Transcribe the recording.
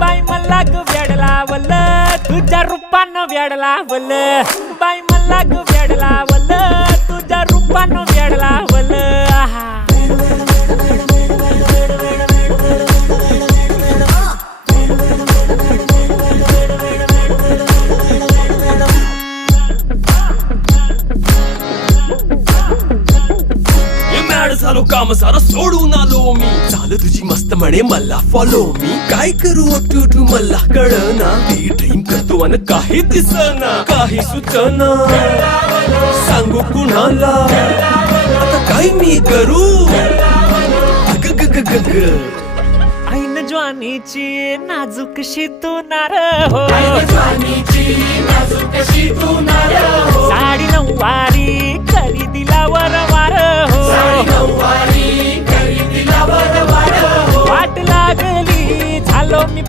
बाई मला ग वेड लावल तुझ्या रूपानं वेड लावल बाई मला ग वेड लावल तुझ्या रूपानं वेड लावल झालो काम सारा सोडून आलो मी चाल तुझी मस्त म्हणे मला फॉलो मी काय करू अटू मला कळना ती ड्रीम करतो आणि काही दिसना काही सुचना सांगू कुणाला आता काय मी करू ऐन ज्वानीची नाजूकशी तू नार हो साडी नऊवारी करी दिला वरवार हो वाट लागली झालो मी